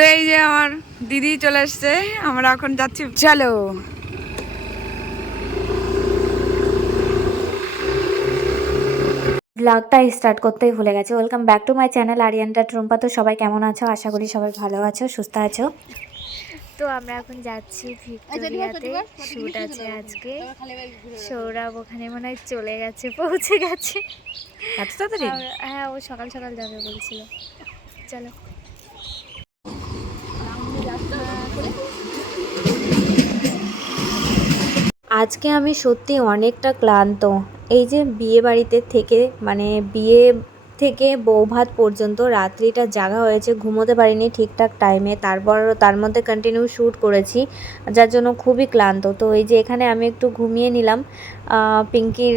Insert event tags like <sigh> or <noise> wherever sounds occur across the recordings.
তো এই যে আমার দিদি চলে এসছে আমরা এখন যাচ্ছি। চলো। ব্লগটা স্টার্ট করতেই ভুলে গেছে। Welcome back to my channel আরিয়ানটা ট্রুম্পা তো সবাই কেমন আছো? আশা করি সবাই ভালো আছো সুস্থ আছো। তো আমরা এখন যাচ্ছি ভিক্টোরিয়াতে। শ্যুট আছে আজকে। সৌরভ ওখানে মনে হয় চলে গেছে পৌঁছে গেছে। হ্যাঁ ও সকাল সকাল যাবে বলছিল। চলো। আজকে আমি সত্যি অনেকটা ক্লান্ত। এই যে বিয়ে বাড়িতে থেকে মানে বিয়ে থেকে বৌভাত পর্যন্ত রাত্রিটা জাগা হয়েছে, ঘুমোতে পারিনি ঠিকঠাক টাইমে তারপর তার মধ্যে কন্টিনিউ শ্যুট করেছি, যার জন্য খুবই ক্লান্ত। তো এই যে এখানে আমি একটু ঘুমিয়ে নিলাম পিঙ্কির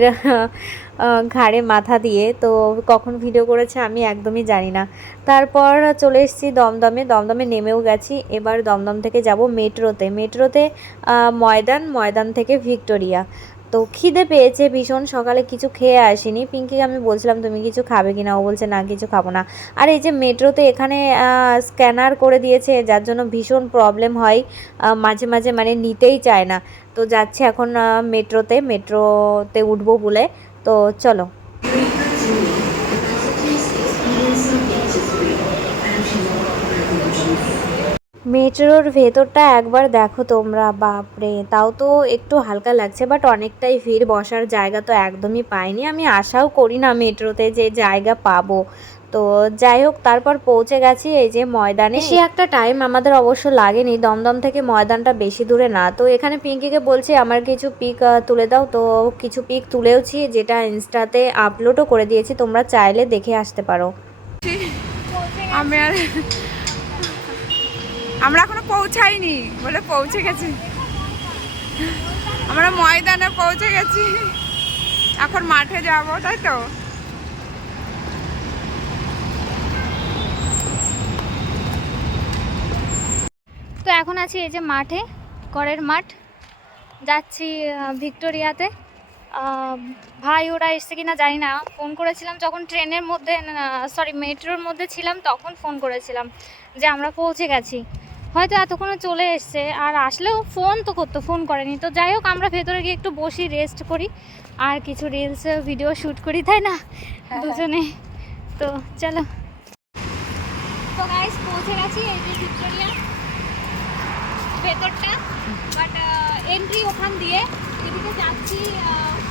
ঘাড়ে মাথা দিয়ে। তো কখন ভিডিও করেছে আমি একদমই জানি না। তারপর চলে এসেছি দমদমে দমদমে নেমেও গেছি। এবার দমদম থেকে যাব মেট্রোতে। মেট্রোতে ময়দান ময়দান থেকে ভিক্টোরিয়া। তো খিদে পেয়েছে ভীষণ, সকালে কিছু খেয়ে আসিনি। পিঙ্কিকে আমি বলছিলাম, তুমি কিছু খাবে কি না ও বলছে, না, কিছু খাব না। আর এই যে মেট্রোতে এখানে স্ক্যানার করে দিয়েছে, যার জন্য ভীষণ প্রবলেম হয়। মাঝে মাঝে মানে নিতেই চায় না। তো যাচ্ছে এখন মেট্রোতে মেট্রোতে উঠবো বলে। তো চলো। মেট্রোর ভেতরটা একবার দেখো তোমরা বাপরে তাও তো একটু হালকা লাগছে বাট অনেকটাই ভিড় বসার জায়গা তো একদমই পাইনি। আমি আশাও করি না মেট্রোতে যে জায়গা পাবো। তো যাই হোক তারপর পৌঁছে গেছি এই যে ময়দানে। সে একটা টাইম আমাদের অবশ্য লাগেনি দমদম থেকে ময়দানটা বেশি দূরে না। তো এখানে পিঙ্কিকে বলছি আমার কিছু পিক তুলে দাও। তো কিছু পিক তুলেওছি যেটা ইনস্টাতে আপলোডও করে দিয়েছি তোমরা চাইলে দেখে আসতে পারো। আমি আর আমরা এখনও পৌঁছাইনি বলে পৌঁছে গেছি। আমরা ময়দানে পৌঁছে গেছি। এখন মাঠে যাব, তাই তো? তো এখন আছি এই যে মাঠে করের মাঠ। যাচ্ছি ভিক্টোরিয়াতে। ভাই, ওরা এসছে কিনা জানি না। ফোন করেছিলাম যখন ট্রেনের মধ্যে সরি মেট্রোর মধ্যে ছিলাম, তখন ফোন করেছিলাম যে আমরা পৌঁছে গেছি। হয়তো এতক্ষণে চলে এসছে। আর আসলেও ফোন তো করতো ফোন করেনি। তো যাই হোক আমরা ভেতরে গিয়ে একটু বসি রেস্ট করি। আর কিছু রিলস ভিডিও শ্যুট করি তাই না? দুজনে। তো চলো। তো গাইস পৌঁছে গেছি এই যে ভিক্টোরিয়া ভেতরটা। বাট এন্ট্রি ওখান দিয়ে এদিকে যাচ্ছি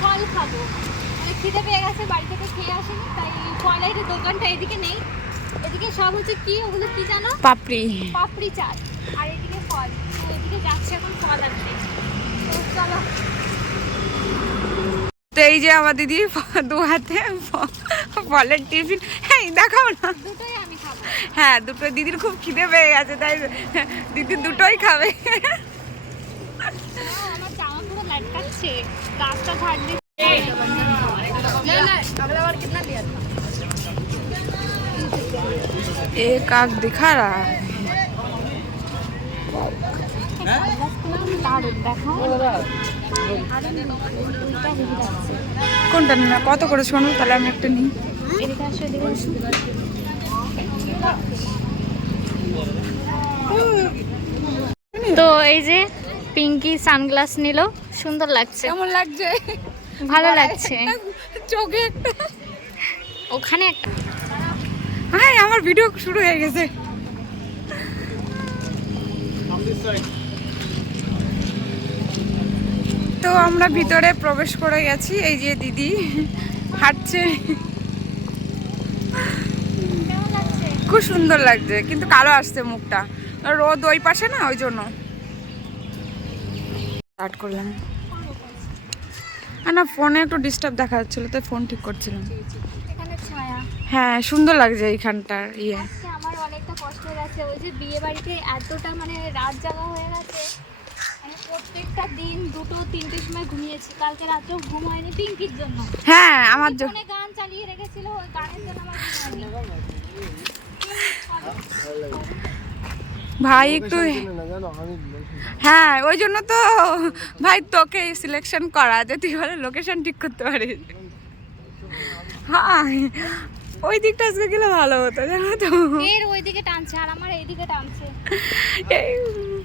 ফল খাব। মানে খিদে পেয়ে গেছে বাড়ি থেকে খেয়ে আসেনি তাই ফলের দোকানটা এদিকে নেই। এদিকে সব হচ্ছে কি ওগুলো কি জানো? পাপড়ি। পাপড়ি চাট। আর এদিকে ফল তো এদিকে যাচ্ছে এখন ফল আনতে তো চলো তো এই যে আমার দিদি দু হাতে ফ- ফলের টিফিন হ্যাঁ দেখাও না দুটোই আমি খাবো হ্যাঁ দুটো দিদির খুব খিদে পেয়ে গেছে তাই দিদি দুটোই খাবে হ্যাঁ, আমার জামা পুরো লাটকাচ্ছে গাছটা ঝাড় দিচ্ছে एक आग दिखा रहा है কোনটা না কত করে শোনো? তাহলে আমি একটা নিই। তো এই যে পিঙ্কি সানগ্লাস নিল। সুন্দর লাগছে। কেমন লাগছে? ভালো লাগছে। চোখে একটা। ওখানে একটা। হ্যাঁ আমার ভিডিও শুরু হয়ে গেছে। তো আমরা ভিতরে প্রবেশ করে গেছি এই যে দিদি হাঁটছে। খুব সুন্দর লাগছে কিন্তু কালো আসছে মুখটা। রোদ ওই পাশে না ওই জন্য। স্টার্ট করলাম। না ফোনে একটু ডিস্টার্ব দেখা যাচ্ছিল তাই ফোন ঠিক করছিলাম। হ্যাঁ সুন্দর লাগছে এইখানটার ইয়ে। অনেকটা কষ্ট হয়ে গেছে ওই যে বিয়ে বাড়িতে এতটা মানে রাত জাগা হয়ে গেছে। আমি প্রত্যেকটা দিন দুটো তিনটের সময় ঘুমিয়েছি। কালকে রাতেও ঘুম হয়নি পিঙ্কির জন্য। হ্যাঁ আমার জন্য গান চালিয়ে রেখেছিল ওই গানের জন্য আমার ঘুম হয়নি। ভাই একটু হ্যাঁ ওই জন্য তো ভাই তোকে সিলেকশন করা যে তুই ভালো লোকেশন ঠিক করতে পারিস। হ্যাঁ ওই দিকটা আজকে গেলে ভালো হতো জানো তো? এর ওইদিকে টানছে আর আমার এই দিকে টানছে। এই-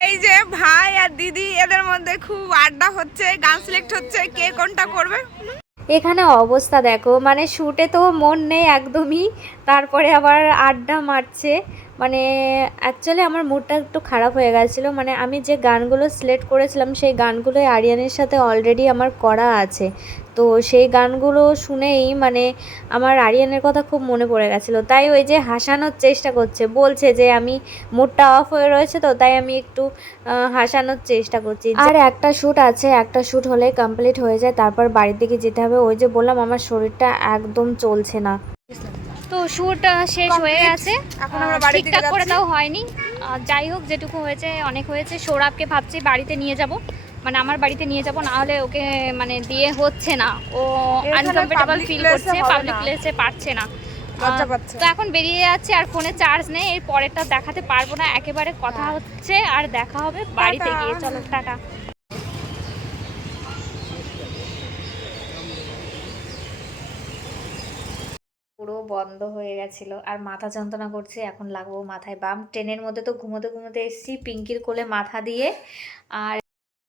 এই যে ভাই আর দিদি এদের মধ্যে খুব আড্ডা হচ্ছে গান সিলেক্ট হচ্ছে কে কোনটা করবে? এখানে অবস্থা দেখো মানে শুটে তো মন নেই একদমই তারপরে আবার আড্ডা মারছে। মানে অ্যাকচুয়ালি আমার মুডটা একটু খারাপ হয়ে গেছিল। মানে আমি যে গানগুলো সিলেক্ট করেছিলাম, সেই গানগুলোই আরিয়ানের সাথে অলরেডি আমার করা আছে। তো সেই গানগুলো শুনেই মানে আমার আরিয়ানের কথা খুব মনে পড়ে গেছিল। তাই ওই যে হাসানোর চেষ্টা করছে, বলছে যে আমি মুডটা অফ হয়ে রয়েছে তো, তাই আমি একটু হাসানোর চেষ্টা করছি। আর একটা শ্যুট আছে, একটা শ্যুট হলে কমপ্লিট হয়ে যায়, তারপর বাড়ির দিকে যেতে হবে। ওই যে বললাম, আমার শরীরটা একদম চলছে না। তো শুট শেষ হয়ে গেছে। ঠিকঠাক করে। তাও হয়নি। যাই হোক যেটুকু হয়েছে অনেক হয়েছে। সৌরভকে ভাবছি বাড়িতে নিয়ে যাব। মানে আমার বাড়িতে নিয়ে যাব না হলে ওকে মানে দিয়ে হচ্ছে না। ও আনকমফোর্টেবল ফিল করছে পাবলিক। প্লেসে পারছে না। তো এখন বেরিয়ে যাচ্ছে আর ফোনে চার্জ নেই। এর পরেরটা দেখাতে পারব না। একেবারে কথা হচ্ছে আর দেখা হবে। বাড়িতে গিয়ে। চলো টাটা। পুরো বন্ধ হয়ে গেছিল। আর মাথা যন্ত্রণা করছে এখন লাগবো মাথায় বাম। ট্রেনের মধ্যে তো ঘুমোতে ঘুমোতে এসেছি পিঙ্কির কোলে মাথা দিয়ে। আর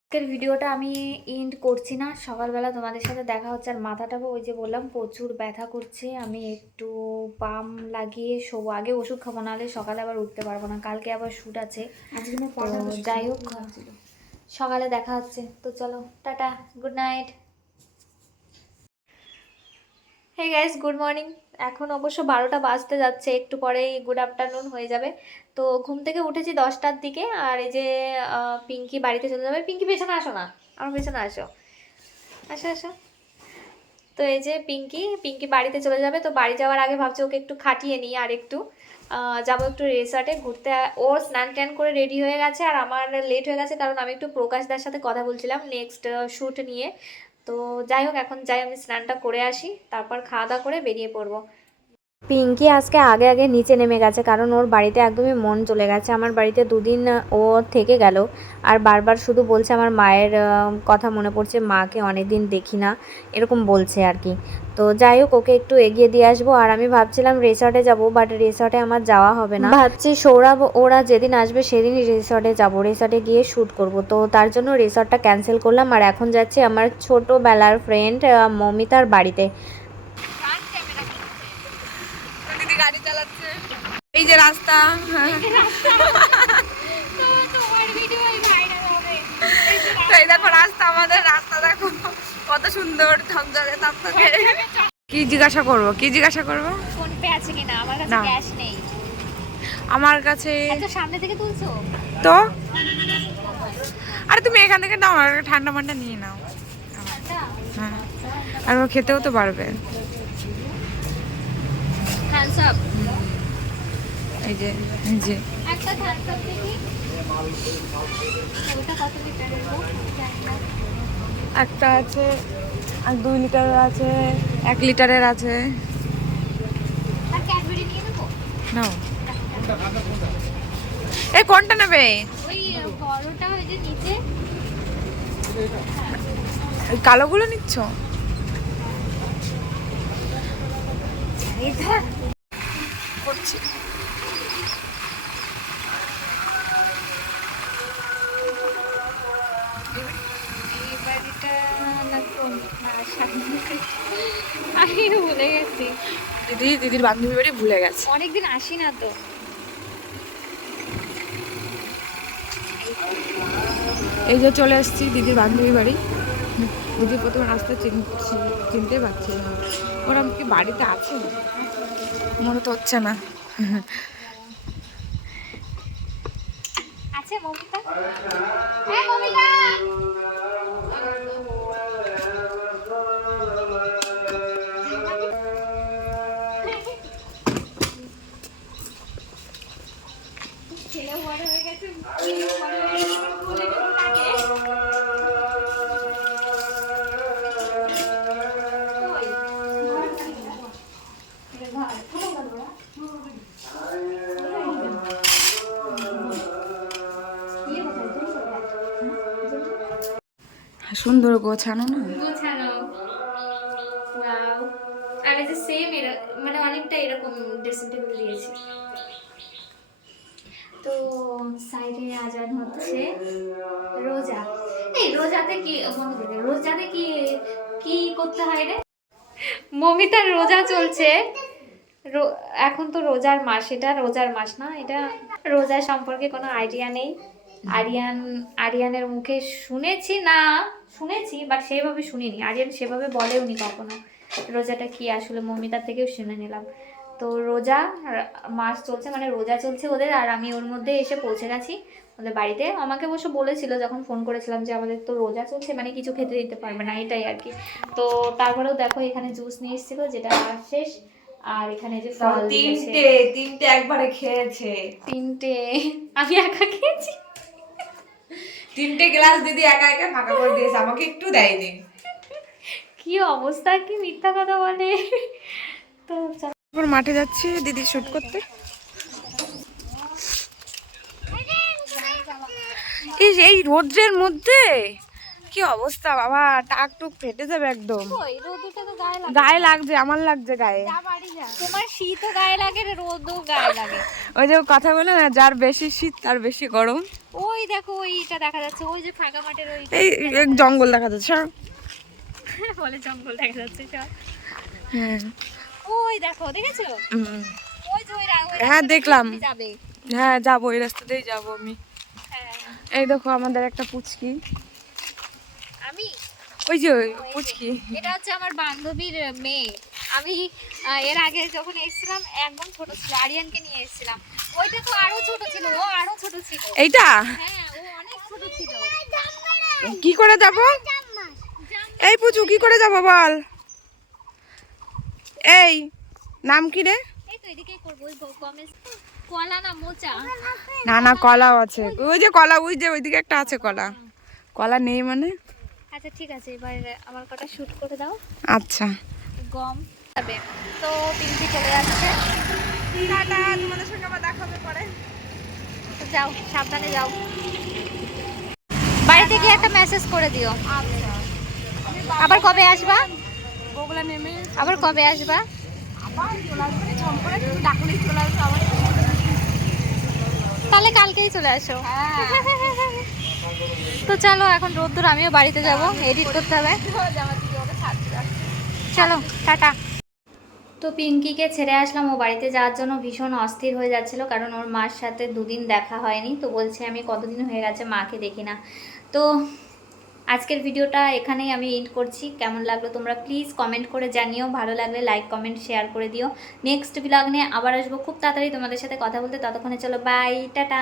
আজকের ভিডিওটা আমি এন্ড করছি না। সকালবেলা তোমাদের সাথে দেখা হচ্ছে আর মাথাটাও ওই যে বললাম প্রচুর ব্যথা করছে। আমি একটু বাম লাগিয়ে শোবো। আগে ওষুধ খাব নাহলে সকালে আবার উঠতে পারব না। কালকে আবার শ্যুট আছে। যাই হোক সকালে দেখা হচ্ছে। তো চলো tata good night hey guys good morning এখন অবশ্য বারোটা বাজতে যাচ্ছে, একটু পরেই গুড আফটারনুন হয়ে যাবে। তো ঘুম থেকে উঠেছি দশটার দিকে, আর এই যে পিঙ্কি বাড়িতে চলে যাবে। পিঙ্কি, পেছনে আসো না, আমার পেছনে আসো। আসো আসো। তো এই যে পিঙ্কি পিঙ্কি বাড়িতে চলে যাবে, তো বাড়ি যাওয়ার আগে ভাবছি ওকে একটু খাটিয়ে নিই আর একটু। যাব একটু রিসর্টে ঘুরতে। ও স্নান ট্যান করে রেডি হয়ে গেছে, আর আমার লেট হয়ে গেছে, কারণ আমি একটু প্রকাশদার সাথে কথা বলছিলাম নেক্সট শ্যুট নিয়ে। তো যাই হোক, এখন যাই আমি স্নানটা করে আসি, তারপর খাওয়া দাওয়া করে বেরিয়ে পড়ব। পিঙ্কি আজকে আগে আগে নিচে নেমে গেছে, কারণ ওর বাড়িতে একদমই মন চলে গেছে। আমার বাড়িতে দুদিন ও থেকে গেল। আর বারবার শুধু বলছে আমার মায়ের কথা মনে পড়ছে, মাকে অনেক দিন দেখি না, এরকম বলছে আর কি। তো যাই হোক, ওকে একটু এগিয়ে দিয়ে আসব। আর আমি ভাবছিলাম রিসর্টে যাব বাট রিসর্টে আমার যাওয়া হবে না। ভাবছি সৌরভ, ওরা যেদিন আসবে সেদিনই রিসর্টে যাব। রিসর্টে গিয়ে শ্যুট করব। তো তার জন্য রিসর্টটা ক্যান্সেল করলাম। আর এখন যাচ্ছি আমার ছোটোবেলার ফ্রেন্ড মমিতার বাড়িতে দিদি গাড়ি চালাচ্ছে এই যে রাস্তা। এই দেখো রাস্তা আমাদের রাস্তা দেখো। কত সুন্দর ঝকঝকে তকতকে কি জিজ্ঞাসা করব? কি জিজ্ঞাসা করব? ফোন পে আছে কিনা? আমার কাছে ক্যাশ নেই। আমার কাছে এত সামনে থেকে তুলছো? তো? আরে তুমি এখান থেকে নাও আর ঠান্ডা মান্ডা নিয়ে নাও। হ্যাঁ। আর ও খেতেও তো পারবে। হ্যান্ডস আপ এই যে এই যে। একটা আছে আর দুই লিটারের আছে এক লিটারের আছে। নাও। এই কোনটা নেবে? কালোগুলো নিচ্ছ? এই বাড়িটা না কোন? না আমি ভুলে গেছি। দিদি দিদির বান্ধবী বাড়ি ভুলে গেছে। অনেকদিন আসি না তো। এই যে চলে এসেছি দিদির বান্ধবী বাড়ি। দিদি প্রথমে রাস্তা চিন- চিনতে পারছিল না। ওরা কি বাড়িতে আছে মনে তো হচ্ছে না। আছে মমিতা। হ্যাঁ মমিতা। সুন্দর গোছানো না? গোছানো। ওয়াও আর এই যে সেম মানে এরকম ড্রেসিং টেবিল দিয়েছি। তো সাইডে আজান হচ্ছে। রোজা। এই, রোজাতে কি রোজাতে কি কি করতে হয় রে? মমিতার রোজা চলছে। এখন তো রোজার মাস, এটা রোজার মাস না, এটা রোজা সম্পর্কে কোনো আইডিয়া নেই। আরিয়ান আরিয়ানের মুখে শুনেছি না। শুনেছি বাট সেভাবে শুনিনি। আরিয়ান সেভাবে বলেওনি কখনো। রোজাটা কি আসলে মমিতার থেকেও শুনে নিলাম। তো রোজা মাস চলছে মানে রোজা চলছে ওদের আর আমি ওর মধ্যে এসে পৌঁছে গেছি ওদের বাড়িতে। আমাকে অবশ্য বলেছিল যখন ফোন করেছিলাম যে আমাদের তো রোজা চলছে মানে কিছু খেতে দিতে পারবে না এটাই আর কি। তো তারপরেও দেখো এখানে জুস নিয়ে এসেছিল যেটা শেষ। আর এখানে যে ফল তিনটে তিনটে একবারে খেয়েছে। তিনটে। আমি একা খেয়েছি? তিনটে গ্লাস দিদি একা একা ফাঁকা করে দিয়েছে আমাকে একটু দেয়নি। কি অবস্থা কি মিথ্যা কথা বলে? তো। তারপর মাঠে যাচ্ছি দিদি শুট করতে। এই এই রোদ্রের মধ্যে কি অবস্থা বাবা? টাক টুক ফেটে যাবে একদম। ওই গায়ে লাগছে। আমার লাগছে গায়ে। তোমার শীতও গায়ে লাগে রোদও গায়ে লাগে। ওই যে কথা বলে না যার বেশি শীত তার বেশি গরম। ওই দেখো ওইটা দেখা যাচ্ছে ওই যে ফাঁকা মাঠের ওই এই জঙ্গল দেখা যাচ্ছে <laughs> বলে জঙ্গল দেখা যাচ্ছে সব হ্যাঁ। ওই দেখো দেখেছ? ওই যে ওই হ্যাঁ দেখলাম। যাবে। হ্যাঁ যাব এই রাস্তাতেই যাব আমি। হ্যাঁ। এই দেখো আমাদের একটা পুচকি। ওই যে ওই পুচকি। এটা হচ্ছে আমার বান্ধবীর মেয়ে। আমি এর আগে যখন এসেছিলাম একদম ছোট ছিল আরিয়ানকে নিয়ে এসেছিলাম। ওইটা তো আরও ছোট ছিল ও আরও ছোট ছিল। এইটা? হ্যাঁ ও অনেক ছোট ছিল। কি করে যাব? এই পুচু কি করে যাব বল? এই নাম কি রে? না না কলাও আছে। ওই যে কলা ওই যে ওইদিকে একটা আছে কলা। কলা নেই মানে? আচ্ছা ঠিক আছে এবার আমার কটা শুট করে দাও। আচ্ছা। গম যাবে। তো পিঙ্কি চলে যাচ্ছে টাটা তোমাদের সঙ্গে আবার দেখা হবে পরে। যাও সাবধানে যাও। বাড়িতে গিয়ে একটা মেসেজ করে দিও। আবার কবে আসবা? বগুলা নেমে আবার কবে আসবা? আবার চলে আসবে। করে তুমি ডাকলেই চলে আসবে আবার তাহলে কালকেই চলে আসো। তো চলো, এখন রোদ্দুর, আমিও বাড়িতে যাব এডিট করতে হবে। চলো, টাটা। তো পিঙ্কিকে ছেড়ে আসলাম, ও বাড়িতে যাওয়ার জন্য ভীষণ অস্থির হয়ে যাচ্ছিল, কারণ ওর মার সাথে দুদিন দেখা হয়নি, তো বলছে আমি কতদিন হয়ে গেছে মাকে দেখি না। তো আজকের ভিডিওটা এখানেই আমি এন্ড করছি। কেমন লাগল তোমরা প্লিজ কমেন্ট করে জানিও, ভালো লাগলে লাইক কমেন্ট শেয়ার করে দিও। নেক্সট ব্লগ নিয়ে আবার আসব। খুব তাড়াতাড়ি তোমাদের সাথে কথা বলতে, ততক্ষণে চলো বাই টাটা।